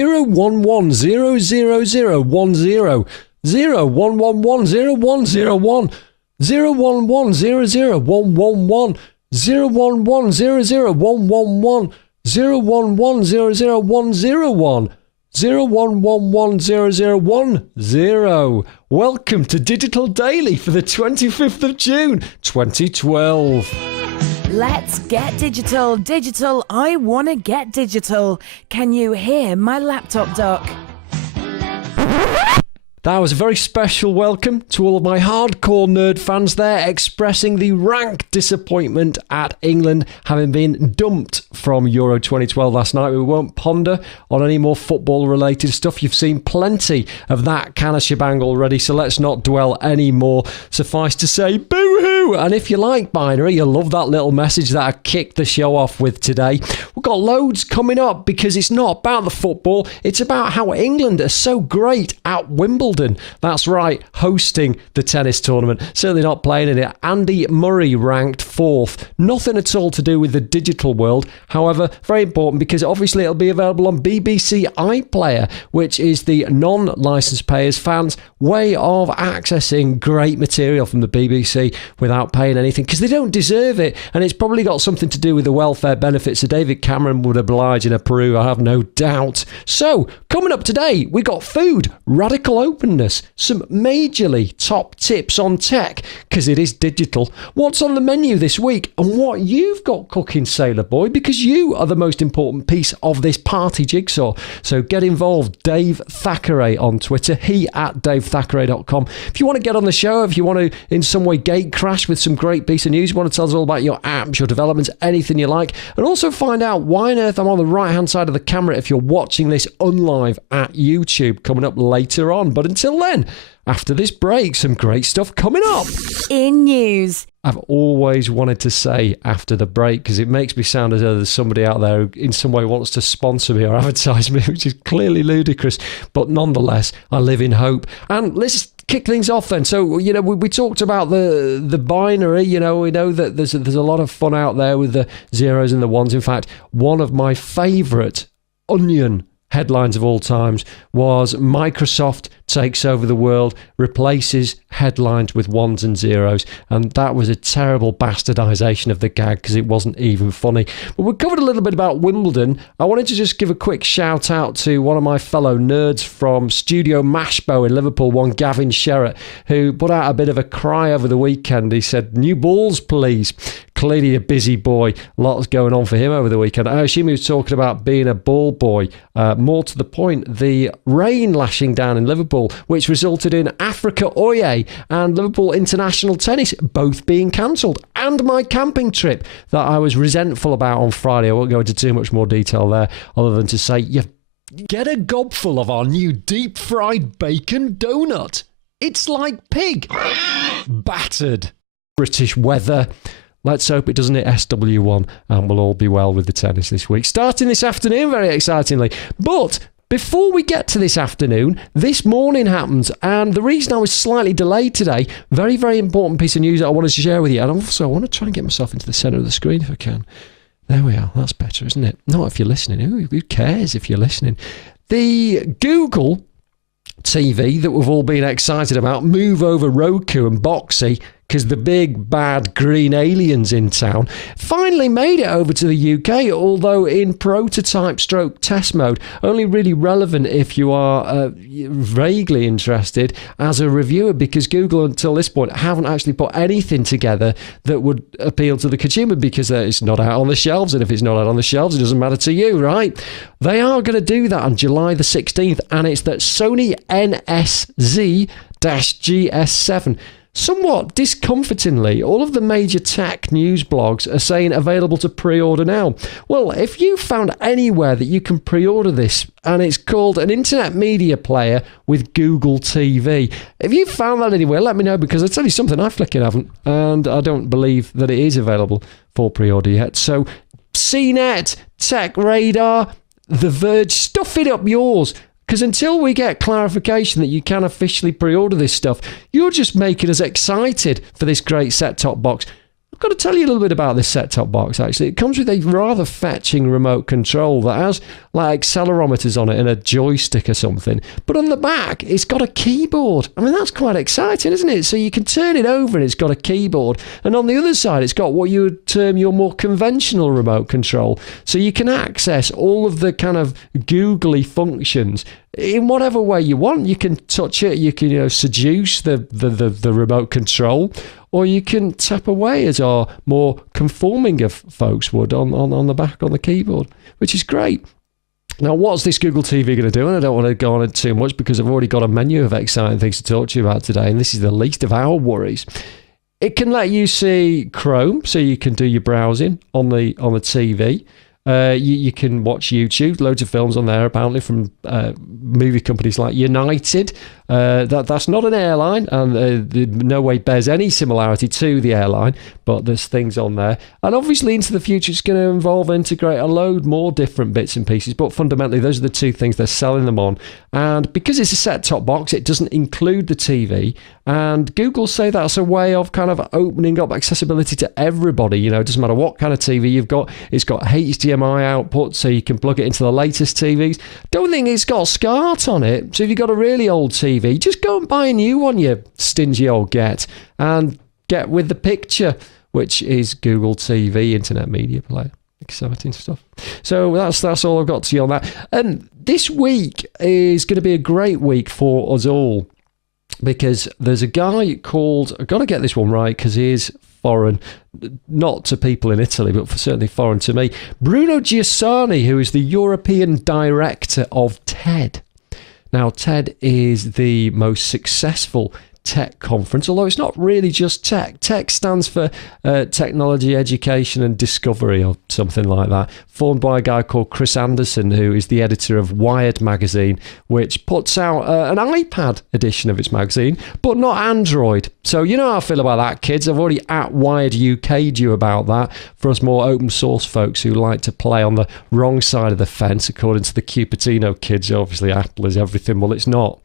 0110010 011101001 011001111 011001111 011001101 011100010. Welcome to Digital Daily for the 25th of June 2012. Let's get digital. Digital, I want to get digital. Can you hear my laptop dock? That was a very special welcome to all of my hardcore nerd fans there, expressing the rank disappointment at England having been dumped from Euro 2012 last night. We won't ponder on any more football-related stuff. You've seen plenty of that kind of shebang already, so let's not dwell any more. Suffice to say, boo-hoo! And if you like Binary, you'll love that little message that I kicked the show off with today. We've got loads coming up because it's not about the football, it's about how England are so great at Wimbledon. That's right, hosting the tennis tournament. Certainly not playing in it. Andy Murray ranked 4th. Nothing at all to do with the digital world. However, very important because obviously it'll be available on BBC iPlayer, which is the non-licensed payers fans' way of accessing great material from the BBC without paying anything because they don't deserve it. And it's probably got something to do with the welfare benefits. So David Cameron would oblige and approve, I have no doubt. So, coming up today, we got food, radical openness, some majorly top tips on tech, because it is digital, what's on the menu this week, and what you've got cooking, Sailor Boy, because you are the most important piece of this party jigsaw. So get involved. Dave Thackeray on Twitter, he at davethackray.com. If you want to get on the show, if you want to in some way gate crash with some great piece of news, you want to tell us all about your apps, your developments, anything you like, and also find out why on earth I'm on the right hand side of the camera if you're watching this unlive at YouTube, coming up later on. But until then, after this break, some great stuff coming up. In news. I've always wanted to say after the break, because it makes me sound as though there's somebody out there who in some way wants to sponsor me or advertise me, which is clearly ludicrous. But nonetheless, I live in hope. And let's kick things off then. So, you know, we talked about the binary. You know, we know that there's a lot of fun out there with the zeros and the ones. In fact, one of my favourite Onion headlines of all times was Microsoft takes over the world, replaces headlines with ones and zeros, and that was a terrible bastardization of the gag because it wasn't even funny. But we covered a little bit about Wimbledon. I wanted to just give a quick shout out to one of my fellow nerds from Studio Mashbo in Liverpool, one Gavin Sherratt, who put out a bit of a cry over the weekend. He said, "New balls, please." Clearly a busy boy. Lots going on for him over the weekend. I assume he was talking about being a ball boy. More to the point, the rain lashing down in Liverpool, which resulted in Africa Oye and Liverpool International Tennis both being cancelled, and my camping trip that I was resentful about on Friday. I won't go into too much more detail there, other than to say, you get a gobful of our new deep fried bacon donut. It's like pig. Battered. British weather. Let's hope it doesn't hit SW1 and we'll all be well with the tennis this week. Starting this afternoon, very excitingly. But before we get to this afternoon, this morning happens. And the reason I was slightly delayed today, very, very important piece of news that I wanted to share with you. And also, I want to try and get myself into the centre of the screen if I can. There we are. That's better, isn't it? Not if you're listening. Who cares if you're listening? The Google TV that we've all been excited about, move over Roku and Boxy, because the big bad green aliens in town, finally made it over to the UK, although in prototype stroke test mode, only really relevant if you are vaguely interested as a reviewer, because Google until this point haven't actually put anything together that would appeal to the consumer, because it's not out on the shelves, and if it's not out on the shelves, it doesn't matter to you, right? They are going to do that on July the 16th, and it's that Sony NSZ-GS7. Somewhat discomfortingly, all of the major tech news blogs are saying available to pre-order now. Well, if you found anywhere that you can pre-order this, and it's called an internet media player with Google TV, if you found that anywhere, let me know, because I'll tell you something, I flicking haven't, and I don't believe that it is available for pre-order yet. So, CNET, Tech Radar, The Verge, stuff it up yours. Because until we get clarification that you can officially pre-order this stuff, you're just making us excited for this great set-top box. got to tell you a little bit about this set-top box, actually. It comes with a rather fetching remote control that has like accelerometers on it and a joystick or something. But on the back, it's got a keyboard. I mean, that's quite exciting, isn't it? So you can turn it over and it's got a keyboard. And on the other side, it's got what you would term your more conventional remote control. So you can access all of the kind of googly functions in whatever way you want. You can touch it, you can seduce the remote control, or you can tap away as our more conforming of folks would on the back on the keyboard, which is great. Now, what's this Google TV going to do? And I don't want to go on it too much because I've already got a menu of exciting things to talk to you about today, and this is the least of our worries. It can let you see Chrome, so you can do your browsing on the TV. You can watch YouTube, loads of films on there apparently from movie companies like United. That's not an airline, and no way bears any similarity to the airline, but there's things on there. And obviously into the future it's going to involve integrate a load more different bits and pieces, but fundamentally those are the two things they're selling them on. And because it's a set-top box, it doesn't include the TV, and Google say that's a way of kind of opening up accessibility to everybody. It doesn't matter what kind of TV you've got. It's got HDMI output, so you can plug it into the latest TVs. Don't think it's got SCART on it, so if you've got a really old TV, just go and buy a new one, you stingy old get, and get with the picture, which is Google TV, Internet Media Player. Exciting stuff. So that's all I've got to you on that. And this week is going to be a great week for us all, because there's a guy called, I've got to get this one right because he is foreign, not to people in Italy, but certainly foreign to me. Bruno Giussani, who is the European director of TED. Now, TED is the most successful tech conference, although it's not really just tech. Tech stands for technology, education and discovery, or something like that, formed by a guy called Chris Anderson, who is the editor of Wired magazine, which puts out an iPad edition of its magazine, but not Android. So you know how I feel about that, kids. I've already at Wired UK'd you about that for us more open source folks who like to play on the wrong side of the fence, according to the Cupertino kids. Obviously, Apple is everything. Well, it's not.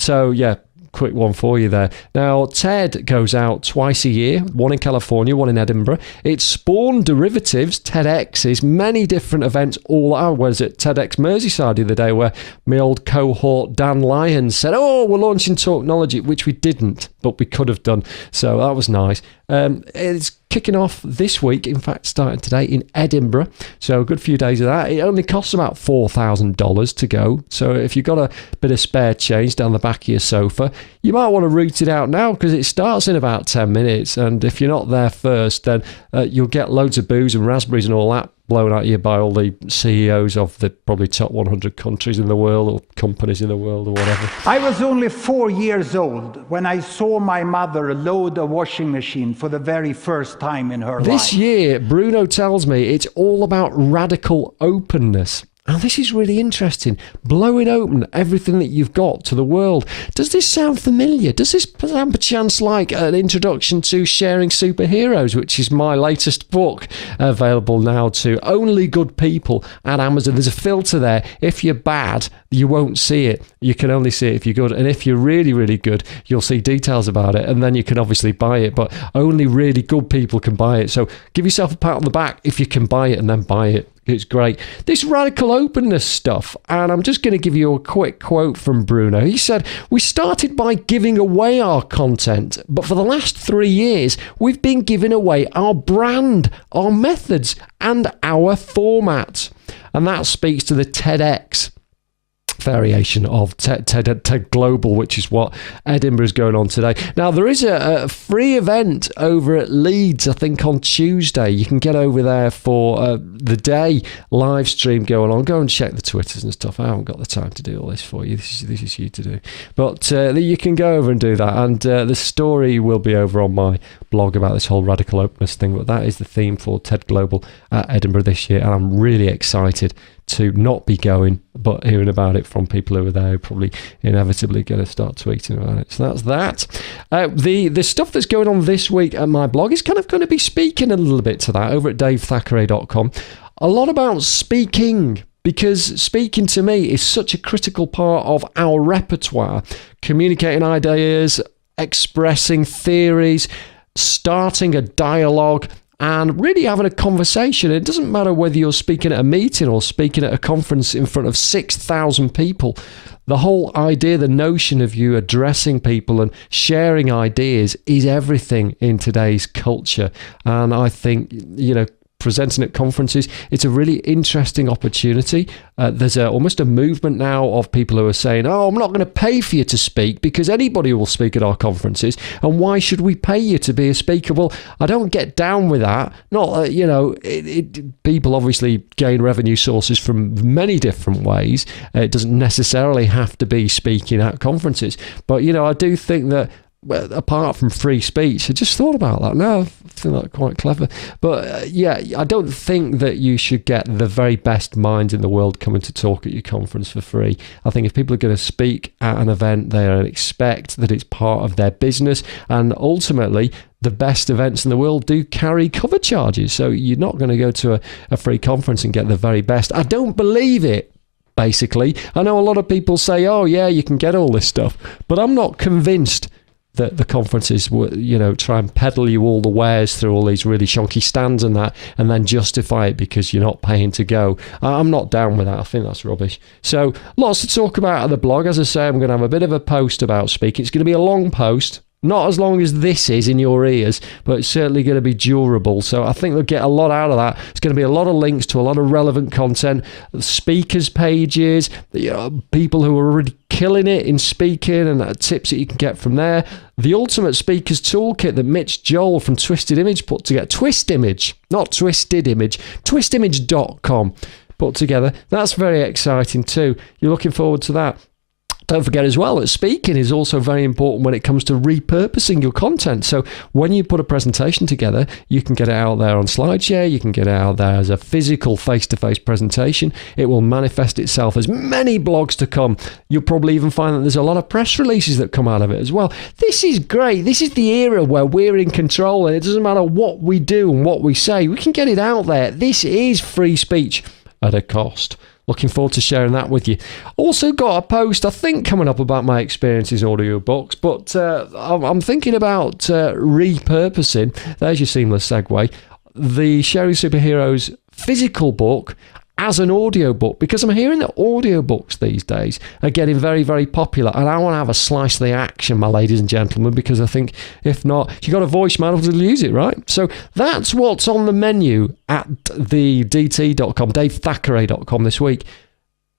So, yeah. Quick one for you there. Now, TED goes out twice a year, one in California, one in Edinburgh. It spawned derivatives, TEDx's, many different events all out. Was it TEDx Merseyside the other day where my old cohort Dan Lyons said, oh, we're launching Talknology, which we didn't, but we could have done. So that was nice. It's kicking off this week, in fact, starting today in Edinburgh. So a good few days of that. It only costs about $4,000 to go. So if you've got a bit of spare change down the back of your sofa, you might want to root it out now because it starts in about 10 minutes. And if you're not there first, then you'll get loads of booze and raspberries and all that blown at you by all the CEOs of the probably top 100 countries in the world or companies in the world or whatever. I was only 4 years old when I saw my mother load a washing machine for the very first time in her life. This year, Bruno tells me it's all about radical openness. Now, this is really interesting. Blowing open everything that you've got to the world. Does this sound familiar? Does this sound perchance like an introduction to Sharing Superheroes, which is my latest book, available now to only good people at Amazon? There's a filter there. If you're bad, you won't see it. You can only see it if you're good. And if you're really, really good, you'll see details about it. And then you can obviously buy it. But only really good people can buy it. So give yourself a pat on the back if you can buy it, and then buy it. It's great. This radical openness stuff, and I'm just going to give you a quick quote from Bruno. He said, "We started by giving away our content, but for the last 3 years, we've been giving away our brand, our methods, and our format." And that speaks to the TEDx variation of TED Global, which is what Edinburgh is going on today. Now, there is a free event over at Leeds, I think on Tuesday. You can get over there for the day live stream going on. Go and check the Twitters and stuff. I haven't got the time to do all this for you. This is you to do. But you can go over and do that. And the story will be over on my blog about this whole radical openness thing. But that is the theme for TED Global at Edinburgh this year. And I'm really excited to not be going, but hearing about it from people who are there, probably inevitably going to start tweeting about it. So that's that. The stuff that's going on this week at my blog is kind of going to be speaking a little bit to that over at davethackray.com. A lot about speaking, because speaking to me is such a critical part of our repertoire. Communicating ideas, expressing theories, starting a dialogue and really having a conversation. It doesn't matter whether you're speaking at a meeting or speaking at a conference in front of 6,000 people. The whole idea, the notion of you addressing people and sharing ideas is everything in today's culture. And I think, presenting at conferences, it's a really interesting opportunity. There's almost a movement now of people who are saying, I'm not going to pay for you to speak because anybody will speak at our conferences, and why should we pay you to be a speaker? Well, I don't get down with that. Not people obviously gain revenue sources from many different ways. It doesn't necessarily have to be speaking at conferences, but I do think that, well, apart from free speech, I just thought about that now. I think that's quite clever. But I don't think that you should get the very best minds in the world coming to talk at your conference for free. I think if people are going to speak at an event, they expect that it's part of their business. And ultimately, the best events in the world do carry cover charges. So you're not going to go to a free conference and get the very best. I don't believe it. Basically, I know a lot of people say, you can get all this stuff, but I'm not convinced that the conferences try and peddle you all the wares through all these really shonky stands and that, and then justify it because you're not paying to go. I'm not down with that. I think that's rubbish. So lots to talk about at the blog. As I say, I'm going to have a bit of a post about speaking. It's going to be a long post. Not as long as this is in your ears, but it's certainly going to be durable. So I think they'll get a lot out of that. It's going to be a lot of links to a lot of relevant content, speakers pages, people who are already killing it in speaking and tips that you can get from there. The Ultimate Speakers Toolkit that Mitch Joel from Twisted Image put together. Twist Image, not Twisted Image. Twistimage.com put together. That's very exciting too. You're looking forward to that. Don't forget as well that speaking is also very important when it comes to repurposing your content. So when you put a presentation together, you can get it out there on SlideShare, you can get it out there as a physical face-to-face presentation. It will manifest itself as many blogs to come. You'll probably even find that there's a lot of press releases that come out of it as well. This is great. This is the era where we're in control, and it doesn't matter what we do and what we say. We can get it out there. This is free speech at a cost. Looking forward to sharing that with you. Also got a post, I think, coming up about my experiences in audiobooks, but I'm thinking about repurposing, there's your seamless segue, the Sharing Superheroes physical book as an audiobook, because I'm hearing that audiobooks these days are getting very, very popular, and I want to have a slice of the action, my ladies and gentlemen, because I think if not, you got a voice, man, to use it, right? So that's what's on the menu at the dt.com, davethackray.com this week.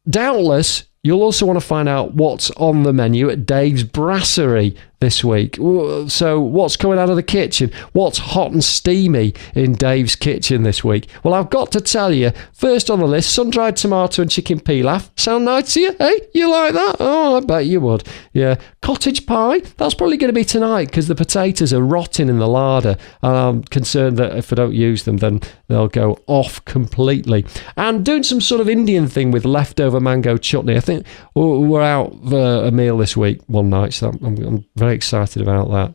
Doubtless, you'll also want to find out what's on the menu at Dave's Brasserie this week. So what's coming out of the kitchen? What's hot and steamy in Dave's kitchen this week? Well, I've got to tell you, first on the list, sun-dried tomato and chicken pilaf. Sound nice to you? Hey, you like that? Oh, I bet you would. Yeah. Cottage pie? That's probably going to be tonight because the potatoes are rotting in the larder, and I'm concerned that if I don't use them, then they'll go off completely. And doing some sort of Indian thing with leftover mango chutney. I think we're out for a meal this week one night, so I'm very excited about that.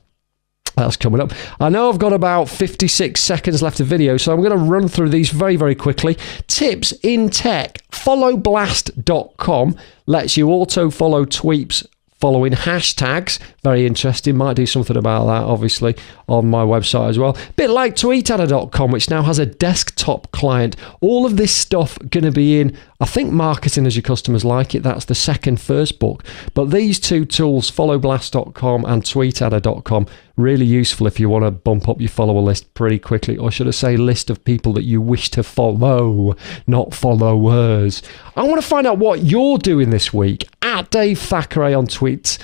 That's coming up. I know I've got about 56 seconds left of video, so I'm going to run through these very, very quickly. Tips in tech. Followblast.com lets you auto-follow tweets following hashtags. Very interesting. Might do something about that, obviously, on my website as well. Bit like tweetadder.com, which now has a desktop client. All of this stuff going to be in, I think, Marketing As Your Customers Like It. That's the first book. But these two tools, followblast.com and tweetadder.com, really useful if you want to bump up your follower list pretty quickly, or should I say list of people that you wish to follow, not followers. I want to find out what you're doing this week at Dave Thackeray on tweets,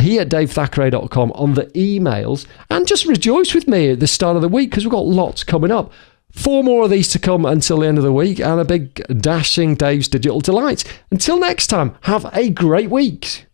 here at davethackray.com on the emails, and just rejoice with me at the start of the week because we've got lots coming up. 4 more of these to come until the end of the week, and a big dashing Dave's Digital Delights. Until next time, have a great week.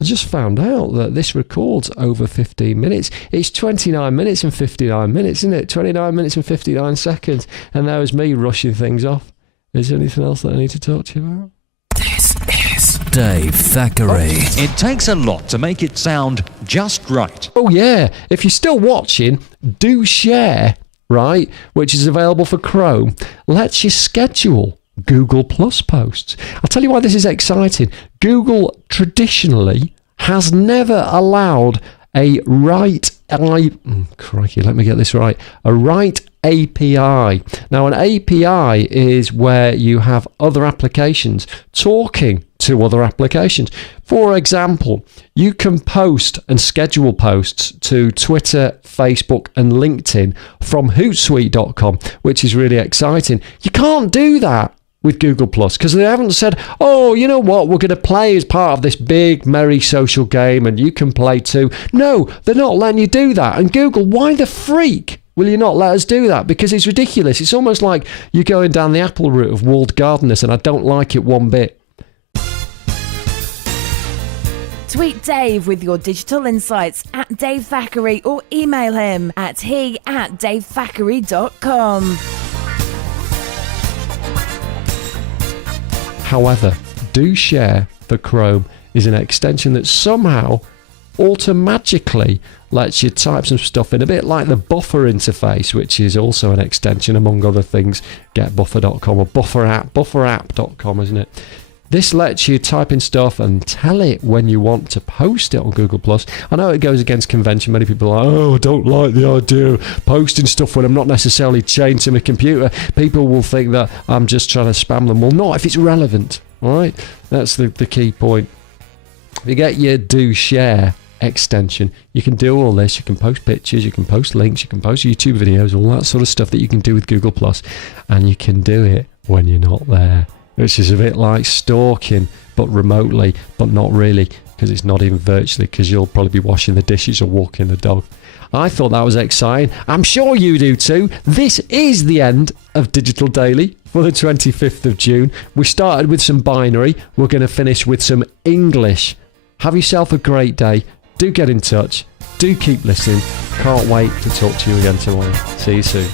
I just found out that this records over 15 minutes. It's 29 minutes and 59 minutes, isn't it? 29 minutes and 59 seconds. And that was me rushing things off. Is there anything else that I need to talk to you about? This is Dave Thackeray. It takes a lot to make it sound just right. Oh, yeah. If you're still watching, do share, right? Which is available for Chrome. Lets you schedule Google Plus posts. I'll tell you why this is exciting. Google traditionally has never allowed a write crikey, let me get this right. A write API. Now, an API is where you have other applications talking to other applications. For example, you can post and schedule posts to Twitter, Facebook, and LinkedIn from Hootsuite.com, which is really exciting. You can't do that with Google Plus because they haven't said, oh, you know what, we're going to play as part of this big merry social game and you can play too. No, they're not letting you do that. And Google, why the freak will you not let us do that? Because it's ridiculous. It's almost like you're going down the Apple route of walled gardens, and I don't like it one bit. Tweet Dave with your digital insights at Dave Thackeray, or email him at he@davethackeray.com. However, do share that Chrome is an extension that somehow automatically lets you type some stuff in, a bit like the Buffer interface, which is also an extension, among other things, getbuffer.com or bufferapp.com, isn't it? This lets you type in stuff and tell it when you want to post it on Google+. I know it goes against convention. Many people are like, oh, I don't like the idea of posting stuff when I'm not necessarily chained to my computer. People will think that I'm just trying to spam them. Well, not if it's relevant, all right? That's the key point. If you get your do share extension, you can do all this. You can post pictures, you can post links, you can post YouTube videos, all that sort of stuff that you can do with Google+, and you can do it when you're not there, which is a bit like stalking, but remotely, but not really, because it's not even virtually, because you'll probably be washing the dishes or walking the dog. I thought that was exciting. I'm sure you do too. This is the end of Digital Daily for the 25th of June. We started with some binary. We're going to finish with some English. Have yourself a great day. Do get in touch. Do keep listening. Can't wait to talk to you again tomorrow. See you soon.